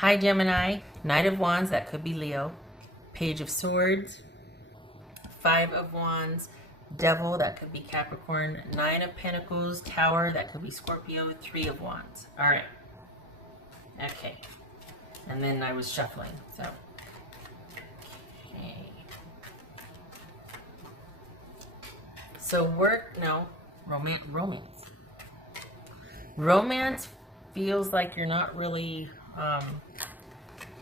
Hi Gemini, Knight of Wands, that could be Leo, Page of Swords, Five of Wands, Devil, that could be Capricorn, Nine of Pentacles, Tower, that could be Scorpio, Three of Wands. All right. Okay. And then I was shuffling, so. Okay. So romance. Romance feels like you're not really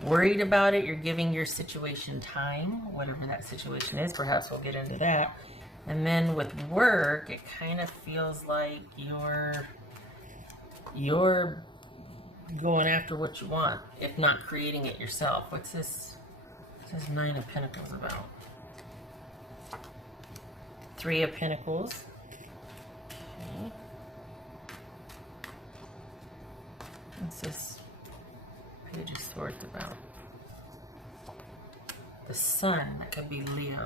worried about it. You're giving your situation time, whatever that situation is. Perhaps we'll get into that. And then with work, it kind of feels like you're going after what you want, if not creating it yourself. What's this? What's this Nine of Pentacles about? Three of Pentacles. Okay. What's this Page of Swords about? The Sun, that could be Leo.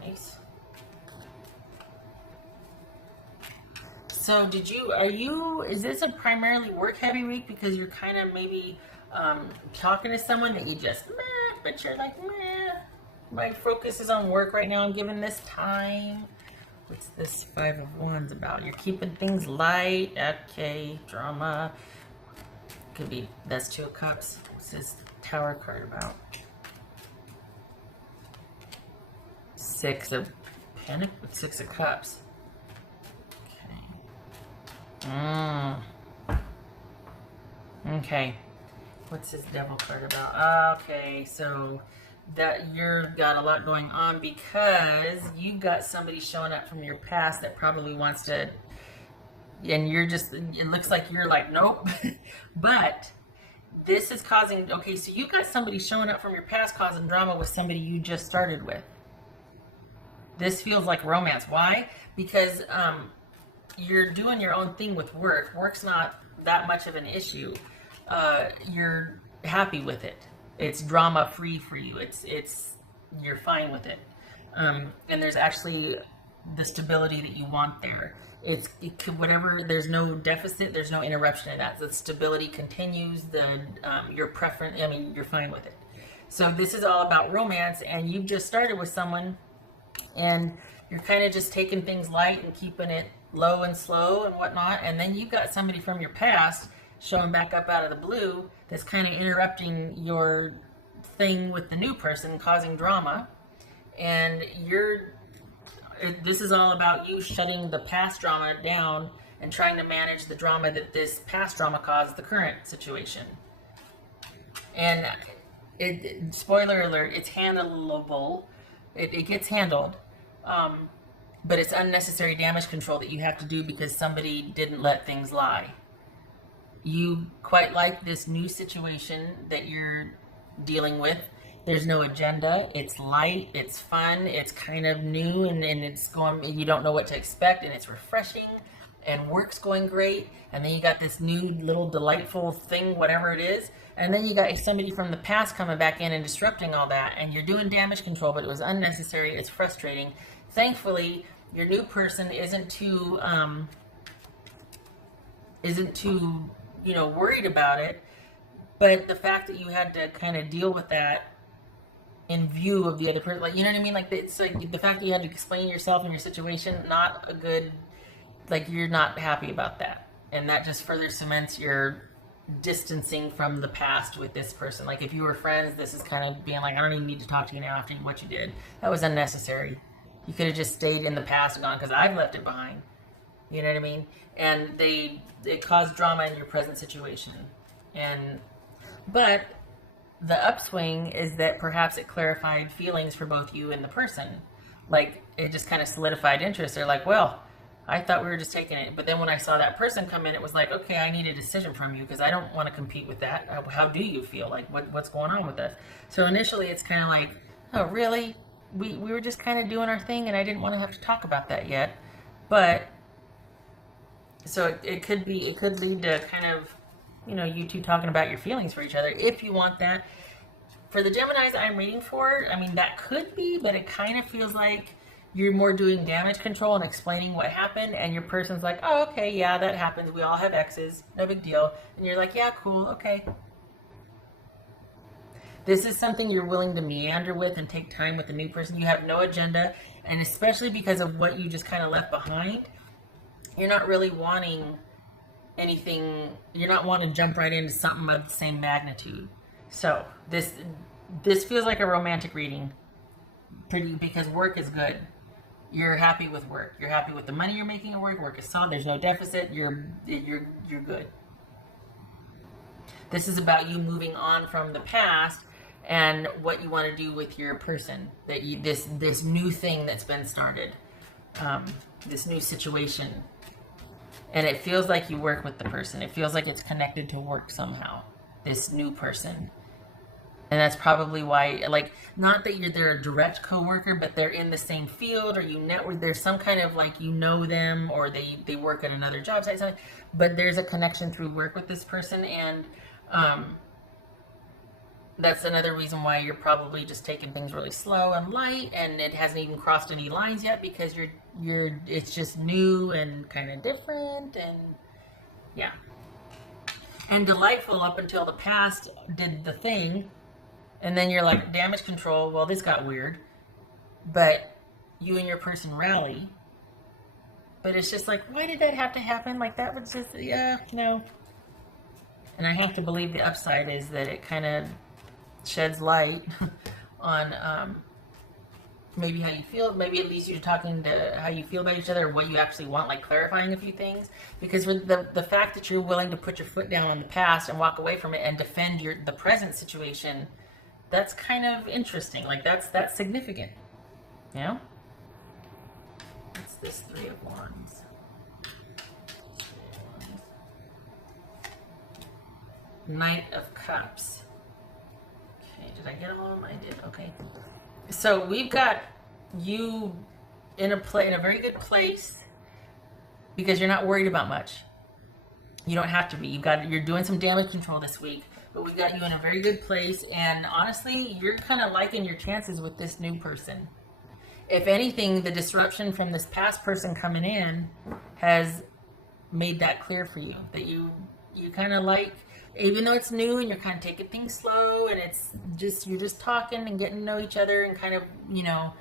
Nice. So is this a primarily work heavy week because you're kind of maybe talking to someone that you just meh, but you're like, meh, my focus is on work right now, I'm giving this time. What's this Five of Wands about? You're keeping things light. Okay, drama. Could be, that's Two of Cups. What's this Tower card about? Six of Pentacles, Six of Cups. Okay. What's this Devil card about? Okay, so that you've got a lot going on because you got somebody showing up from your past that probably wants to, and you're just, it looks like you're like, nope. But this is causing, okay, so you got somebody showing up from your past causing drama with somebody you just started with. This feels like romance. Why? Because you're doing your own thing with work. Work's not that much of an issue. You're happy with it. It's drama free for you. You're fine with it. And there's actually the stability that you want there. Whatever, there's no deficit, there's no interruption in that. The stability continues, your preference, I mean, you're fine with it. So this is all about romance, and you've just started with someone and you're kind of just taking things light and keeping it low and slow and whatnot, and then you've got somebody from your past showing back up out of the blue that's kind of interrupting your thing with the new person, causing drama. And this is all about you shutting the past drama down and trying to manage the drama that this past drama caused the current situation. And spoiler alert, it's handleable. It gets handled. But it's unnecessary damage control that you have to do because somebody didn't let things lie. You quite like this new situation that you're dealing with. There's no agenda. It's light. It's fun. It's kind of new, and it's going, you don't know what to expect, and it's refreshing, and work's going great. And then you got this new little delightful thing, whatever it is. And then you got somebody from the past coming back in and disrupting all that, and you're doing damage control, but it was unnecessary. It's frustrating. Thankfully, your new person isn't too worried about it, but the fact that you had to kind of deal with that in view of the other person, like, you know what I mean? Like, it's like the fact that you had to explain yourself and your situation, not a good, like, you're not happy about that, and that just further cements your distancing from the past with this person. Like, if you were friends, this is kind of being like, I don't even need to talk to you now after what you did. That was unnecessary. You could have just stayed in the past and gone, because I've left it behind. You know what I mean? And it caused drama in your present situation. But the upswing is that perhaps it clarified feelings for both you and the person. Like, it just kind of solidified interest. They're like, well, I thought we were just taking it. But then when I saw that person come in, it was like, okay, I need a decision from you because I don't want to compete with that. How do you feel? Like, what's going on with us? So initially it's kind of like, oh, really? We were just kind of doing our thing, and I didn't want to have to talk about that yet. But so it could lead to kind of, you two talking about your feelings for each other if you want that. For the Geminis I'm reading for, I mean, that could be, but it kind of feels like you're more doing damage control and explaining what happened, and your person's like, oh, okay, yeah, that happens. We all have exes, no big deal. And you're like, yeah, cool, okay. This is something you're willing to meander with and take time with the new person. You have no agenda, and especially because of what you just kind of left behind, you're not really wanting anything. You're not wanting to jump right into something of the same magnitude. So this feels like a romantic reading, pretty, because work is good. You're happy with work. You're happy with the money you're making at work. Work is solid. There's no deficit. You're good. This is about you moving on from the past and what you want to do with your person. That you this new thing that's been started, this new situation, and it feels like you work with the person. It feels like it's connected to work somehow. This new person. And that's probably why, like, not that they're a direct coworker, but they're in the same field, or you network. There's some kind of, like, you know them, or they work at another job site, something. But there's a connection through work with this person, and that's another reason why you're probably just taking things really slow and light, and it hasn't even crossed any lines yet, because it's just new and kind of different, and yeah, and delightful up until the past did the thing. And then you're like, damage control, well, this got weird. But you and your person rally. But it's just like, why did that have to happen? Like, that was just, yeah, no. And I have to believe the upside is that it kind of sheds light on maybe how you feel. Maybe it leads you to talking to how you feel about each other, or what you actually want, like clarifying a few things. Because with the fact that you're willing to put your foot down on the past and walk away from it and defend the present situation, that's kind of interesting. Like, that's significant, you know? What's this Three of Wands? Knight of Cups. Okay, did I get all of them? I did. Okay. So we've got you in a very good place, because you're not worried about much. You don't have to be. You're doing some damage control this week. But we got you in a very good place, and honestly, you're kind of liking your chances with this new person. If anything, the disruption from this past person coming in has made that clear for you. That you kind of like, even though it's new and you're kind of taking things slow, and you're just talking and getting to know each other, and kind of, you know,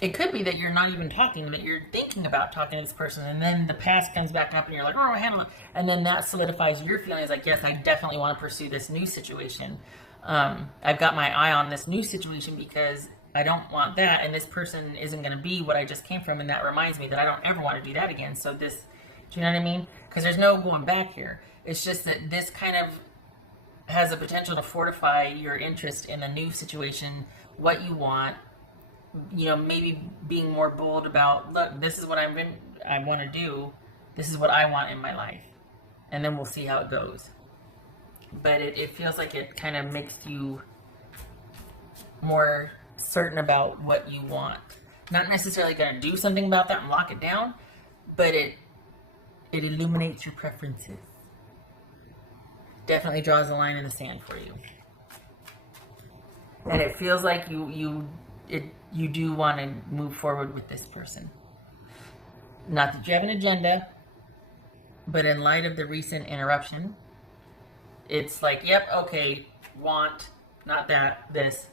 it could be that you're not even talking, that you're thinking about talking to this person, and then the past comes back up and you're like, oh, handle it. And then that solidifies your feelings, like, yes, I definitely want to pursue this new situation. I've got my eye on this new situation because I don't want that, and this person isn't going to be what I just came from, and that reminds me that I don't ever want to do that again. So do you know what I mean? Because there's no going back here. It's just that this kind of has the potential to fortify your interest in the new situation, what you want. You know, maybe being more bold about, look, this is what I want to do. This is what I want in my life. And then we'll see how it goes. But it feels like it kind of makes you more certain about what you want. Not necessarily going to do something about that and lock it down, but it illuminates your preferences. Definitely draws a line in the sand for you. And it feels like you do want to move forward with this person. Not that you have an agenda, but in light of the recent interruption, it's like, yep, okay, want, not that, this.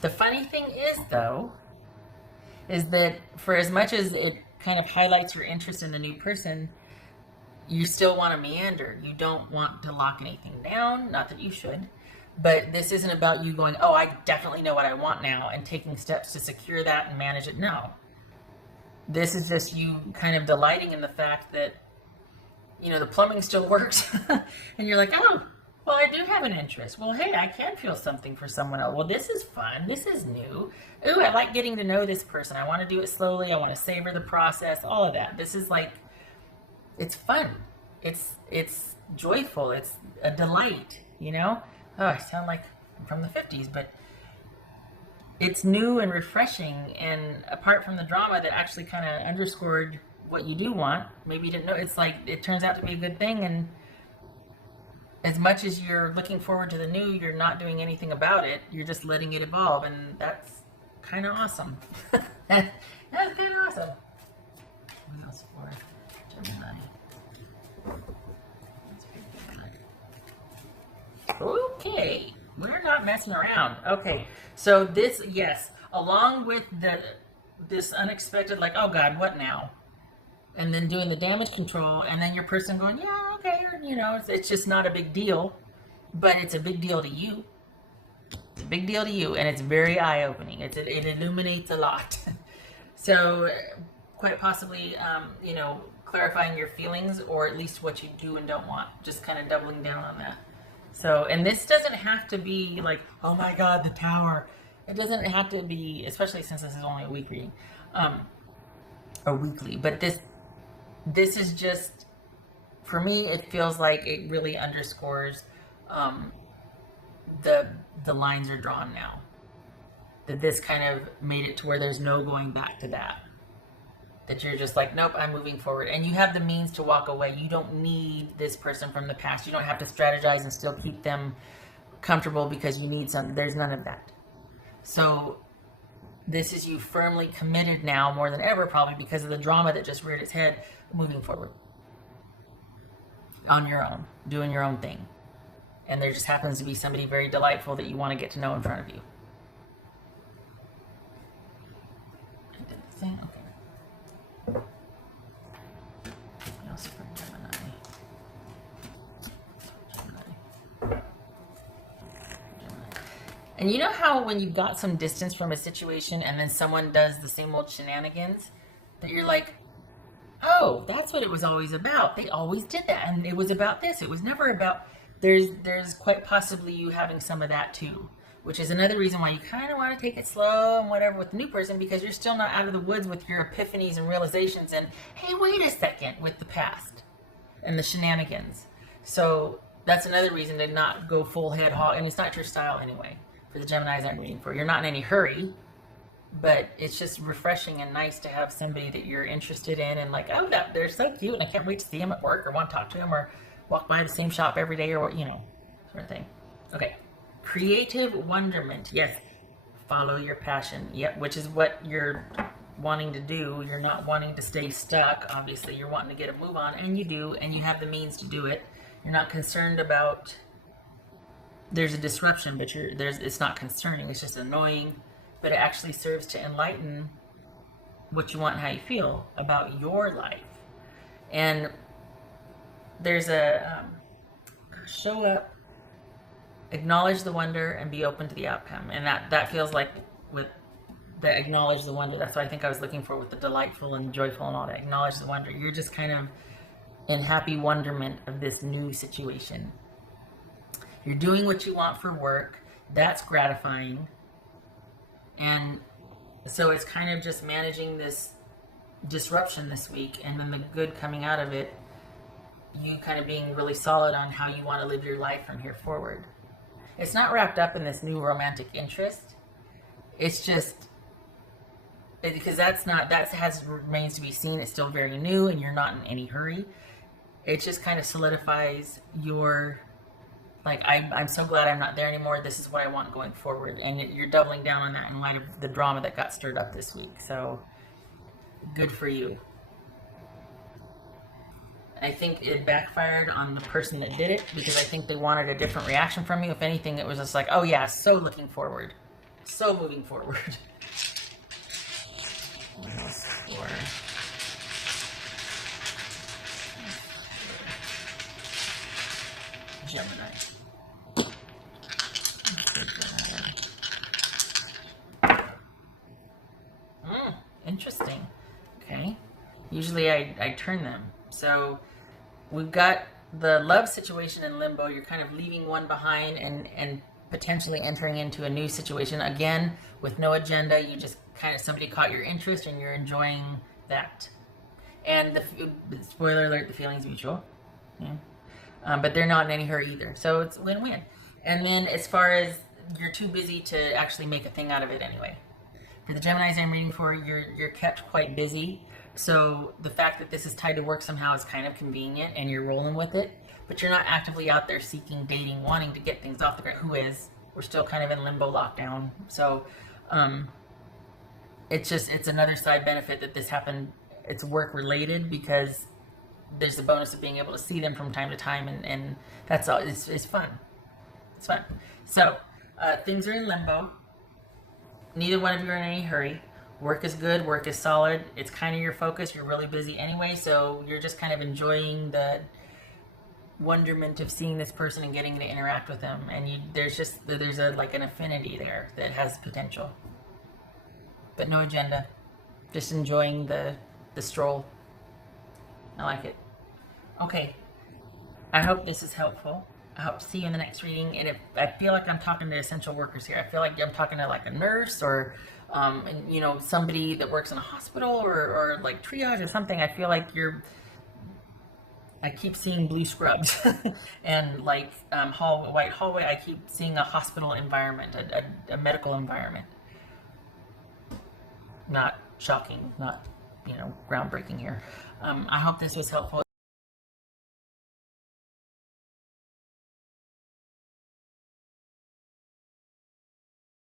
The funny thing is, though, is that for as much as it kind of highlights your interest in the new person, you still want to meander. You don't want to lock anything down, not that you should. But this isn't about you going, oh, I definitely know what I want now, and taking steps to secure that and manage it. No. This is just you kind of delighting in the fact that, you know, the plumbing still works. And you're like, oh, well, I do have an interest. Well, hey, I can feel something for someone else. Well, this is fun. This is new. Ooh, I like getting to know this person. I want to do it slowly. I want to savor the process, all of that. This is like, it's fun. It's joyful. It's a delight, you know? Oh, I sound like I'm from the 50s, but it's new and refreshing, and apart from the drama that actually kind of underscored what you do want, maybe you didn't know, it's like, it turns out to be a good thing, and as much as you're looking forward to the new, you're not doing anything about it, you're just letting it evolve, and that's kind of awesome. That's kind of awesome. What else for Gemini? That's pretty good. Okay, we're not messing around. Okay, so this, yes, along with this unexpected, like, oh God, what now? And then doing the damage control, and then your person going, yeah, okay, or, you know, it's just not a big deal, but it's a big deal to you. It's a big deal to you, and it's very eye-opening. It illuminates a lot. So, quite possibly, you know, clarifying your feelings, or at least what you do and don't want. Just kind of doubling down on that. So, and this doesn't have to be like, oh my God, the tower. It doesn't have to be, especially since this is only a week reading, or weekly. But this is just, for me, it feels like it really underscores the lines are drawn now. That this kind of made it to where there's no going back to that. That you're just like, nope, I'm moving forward. And you have the means to walk away. You don't need this person from the past. You don't have to strategize and still keep them comfortable because you need something. There's none of that. So this is you firmly committed now more than ever, probably because of the drama that just reared its head, moving forward. On your own, doing your own thing. And there just happens to be somebody very delightful that you want to get to know in front of you. I did the thing, okay. What else for Gemini? And you know how when you got some distance from a situation and then someone does the same old shenanigans, that you're like, oh, that's what it was always about. They always did that, and it was about this. It was never about... There's quite possibly you having some of that too, which is another reason why you kind of want to take it slow and whatever with the new person, because you're still not out of the woods with your epiphanies and realizations and, hey, wait a second, with the past and the shenanigans. So that's another reason to not go full head hog, and it's not your style anyway. For the Geminis I'm reading for, you're not in any hurry, but it's just refreshing and nice to have somebody that you're interested in and like, oh, they're so cute and I can't wait to see them at work or want to talk to them or walk by the same shop every day or, you know, sort of thing. Okay. Creative wonderment. Yes. Follow your passion. Yep. Which is what you're wanting to do. You're not wanting to stay stuck. Obviously, you're wanting to get a move on, and you do, and you have the means to do it. You're not concerned about... There's a disruption, but it's not concerning. It's just annoying, but it actually serves to enlighten what you want and how you feel about your life. And there's a show up, acknowledge the wonder, and be open to the outcome. And that feels like with the acknowledge the wonder, that's what I think I was looking for with the delightful and joyful and all that. Acknowledge the wonder. You're just kind of in happy wonderment of this new situation. You're doing what you want for work. That's gratifying. And so it's kind of just managing this disruption this week, and then the good coming out of it, you kind of being really solid on how you want to live your life from here forward. It's not wrapped up in this new romantic interest. It's just, because remains to be seen. It's still very new and you're not in any hurry. It just kind of solidifies your... Like, I'm so glad I'm not there anymore. This is what I want going forward. And you're doubling down on that in light of the drama that got stirred up this week. So, good for you. I think it backfired on the person that did it, because I think they wanted a different reaction from you. If anything, it was just like, oh yeah, so looking forward. So moving forward. What else for... Gemini. Interesting. Okay. Usually I turn them. So we've got the love situation in limbo. You're kind of leaving one behind and potentially entering into a new situation. Again, with no agenda, you just kind of, somebody caught your interest and you're enjoying that. And the spoiler alert, the feeling's mutual. Yeah. But they're not in any hurry either. So it's win-win. And then as far as you're too busy to actually make a thing out of it anyway. For the Geminis I'm reading for, you're kept quite busy. So the fact that this is tied to work somehow is kind of convenient and you're rolling with it. But you're not actively out there seeking, dating, wanting to get things off the ground. Who is? We're still kind of in limbo lockdown. So it's another side benefit that this happened. It's work related because there's the bonus of being able to see them from time to time, and that's all. It's fun. It's fine. So, things are in limbo. Neither one of you are in any hurry. Work is good, work is solid. It's kind of your focus. You're really busy anyway, so you're just kind of enjoying the wonderment of seeing this person and getting to interact with them. And there's like an affinity there that has potential. But no agenda. Just enjoying the stroll. I like it. Okay. I hope this is helpful. I hope to see you in the next reading. And I feel like I'm talking to essential workers here. I feel like I'm talking to like a nurse or, and, you know, somebody that works in a hospital or like triage or something. I feel like I keep seeing blue scrubs and like white hallway. I keep seeing a hospital environment, a medical environment. Not shocking, not, you know, groundbreaking here. I hope this was helpful.